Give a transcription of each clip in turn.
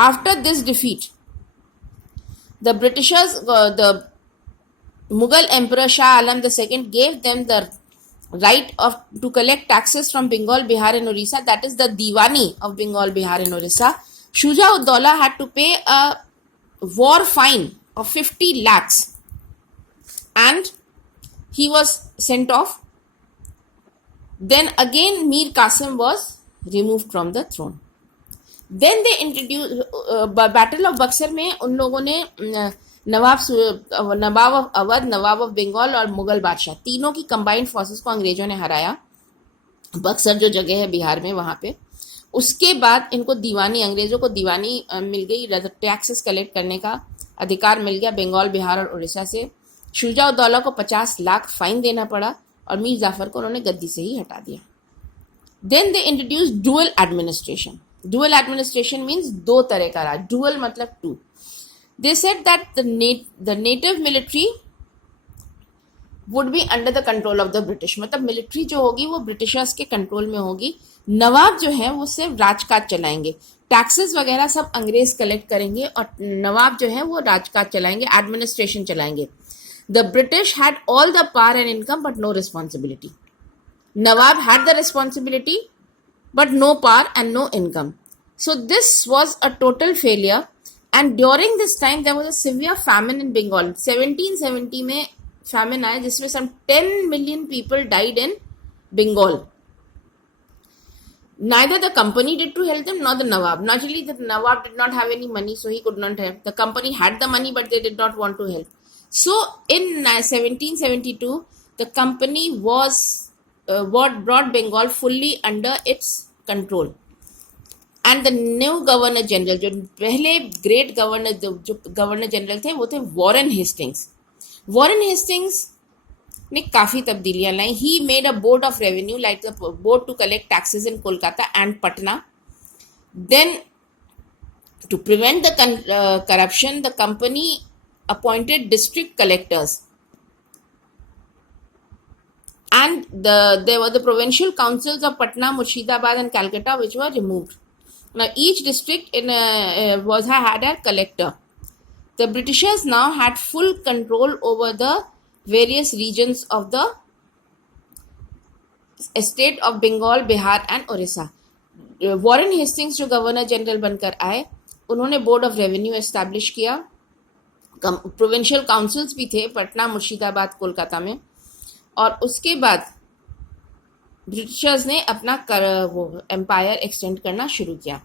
After this defeat, the Britishers, the Mughal Emperor Shah Alam II gave them the right to collect taxes from Bengal, Bihar and Orissa, that is the Diwani of Bengal, Bihar and Orissa. Shuja ud Daula had to pay a war fine of 50 lakhs and he was sent off. Then again Mir Qasim was removed from the throne. Then they introduced battle of Buxar में उन लोगों ने Nawab of Awadh, Nawab of Bengal और मुगल बादशाह तीनों की combined forces को अंग्रेजों ने हराया बक्सर जो जगह है बिहार में वहां पे. उसके बाद इनको दीवानी, अंग्रेजों को दीवानी मिल गई, टैक्सेस कलेक्ट करने का अधिकार मिल गया बंगाल, बिहार और उड़ीसा से. शुजा उद दौला को 50 लाख फाइन देना पड़ा और मीर जाफर को उन्होंने गद्दी से ही हटा दिया. Then they introduce dual administration. Dual administration means दो तरह का राज. डुअल मतलब two. They said that the native military would be under the control of the British. मतलब मिलिट्री जो होगी वो ब्रिटिशर्स के कंट्रोल में होगी. नवाब जो है वो सिर्फ राजकाज चलाएंगे, टैक्सेस वगैरह सब अंग्रेज कलेक्ट करेंगे और नवाब जो है वो राजकाज चलाएंगे, एडमिनिस्ट्रेशन चलाएंगे. The British had all the power and income but no responsibility. Nawab had the responsibility but no power and no income. So this was a total failure, and during this time there was a severe famine in Bengal. 1770 में famine आया जिसमें some 10 million people died in Bengal. Neither the company did to help them nor the Nawab. Naturally the Nawab did not have any money, so he could not help. The company had the money but they did not want to help. So in 1772 the company was brought Bengal fully under its control, and the new governor general, जो पहले great governor जो governor general थे वो थे Warren Hastings. Warren Hastings ने काफ़ी तब्दीलियां लाई. He made a board of revenue like the board to collect taxes in Kolkata and Patna. Then to prevent the corruption the company appointed district collectors. And there were the provincial councils of Patna, Murshidabad and Calcutta which were removed. Now each district had a collector. The Britishers now had full control over the various regions of the state of Bengal, Bihar and Orissa. Warren Hastings जो governor general बनकर आए उन्होंने board of revenue establish किया. Provincial councils भी थे पटना, मुर्शिदाबाद, कोलकाता में. और उसके बाद ब्रिटिशर्स ने अपना वो एम्पायर एक्सटेंड करना शुरू किया.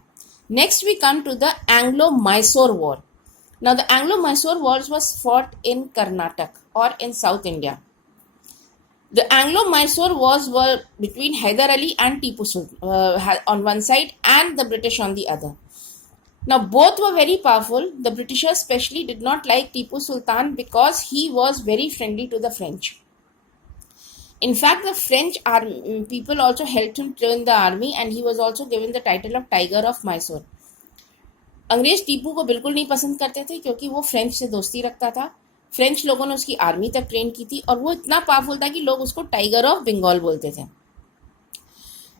Next we come to the Anglo Mysore war. Now the Anglo Mysore wars was fought in Karnataka और in South India. The Anglo Mysore wars were between Hyder Ali and Tipu Sultan on one side and the British on the other. Now both were very powerful. The Britishers especially did not like Tipu Sultan because he was very friendly to the French. In fact, the French people also helped him turn the army, and he was also given the title of Tiger of Mysore. अंग्रेज टीपू को बिल्कुल नहीं पसंद करते थे क्योंकि वो French से दोस्ती रखता था. फ्रेंच लोगों ने उसकी आर्मी तक ट्रेन की थी और वो इतना पावरफुल था कि लोग उसको टाइगर ऑफ बंगाल बोलते थे.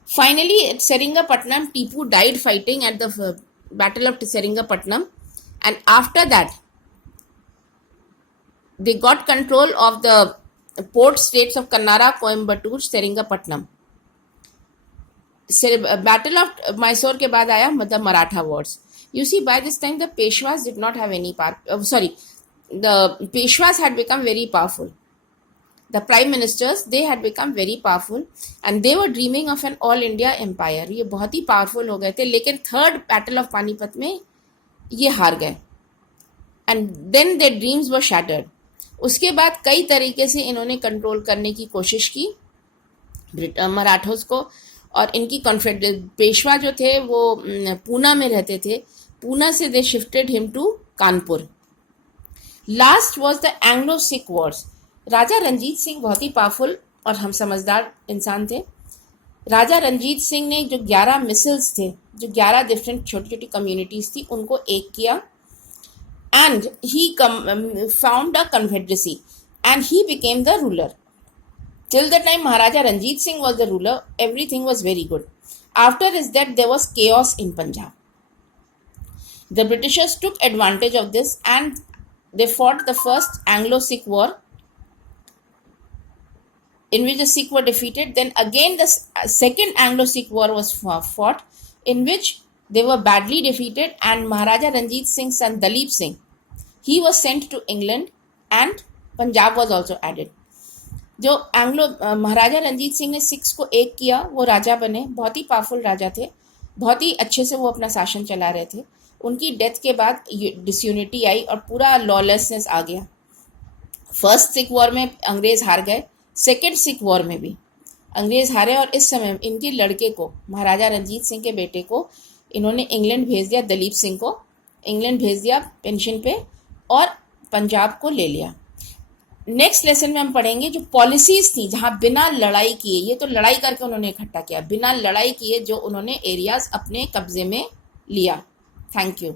Finally, at Seringapatam, Tipu died fighting at the Battle of Seringapatam, and after that, they got control of the port states of Kannada, Coimbatore, Seringapatam. Battle of Mysore के बाद आया the Maratha wars. You see, by this time the Peshwas did not have any power. The Peshwas had become very powerful. The prime ministers, they had become very powerful and they were dreaming of an all India empire. ये बहुत ही powerful हो गए थे, लेकिन third battle of Panipat में ये हार गए. And then their dreams were shattered. उसके बाद कई तरीके से इन्होंने कंट्रोल करने की कोशिश की मराठोस को, और इनकी पेशवा जो थे वो पूना में रहते थे. पूना से they shifted him to Kanpur. Last was the Anglo Sikh wars. Raja Ranjit Singh बहुत ही पावरफुल और हम समझदार इंसान थे. राजा रंजीत सिंह ने जो 11 मिसल्स थे, जो 11 डिफरेंट छोटी छोटी कम्युनिटीज थी, उनको एक किया. And he found a confederacy and he became the ruler. Till the time Maharaja Ranjit Singh was the ruler, everything was very good. After his death, there was chaos in Punjab. The Britishers took advantage of this and they fought the first Anglo-Sikh war, in which the Sikh were defeated. Then again the second Anglo-Sikh war was fought, in which they were badly defeated, and Maharaja Ranjit Singh's son Dalip Singh, he was sent to England and Punjab was also added. जो महाराजा रंजीत सिंह ने six को एक किया, वो राजा बने, बहुत ही powerful राजा थे, बहुत ही अच्छे से वो अपना शासन चला रहे थे. उनकी डेथ के बाद डिसयूनिटी आई और पूरा लॉलेसनेस आ गया. फर्स्ट सिख वॉर में अंग्रेज हार गए, सेकेंड सिख वॉर में भी अंग्रेज हारे, और इस समय इनके लड़के को, महाराजा रंजीत सिंह के बेटे को, इन्होंने इंग्लैंड भेज दिया. दलीप सिंह को इंग्लैंड भेज दिया पेंशन पे और पंजाब को ले लिया. नेक्स्ट लेसन में हम पढ़ेंगे जो पॉलिसीज थी जहां बिना लड़ाई किए, ये तो लड़ाई करके उन्होंने इकट्ठा किया, बिना लड़ाई किए जो उन्होंने एरियाज अपने कब्जे में लिया. Thank you.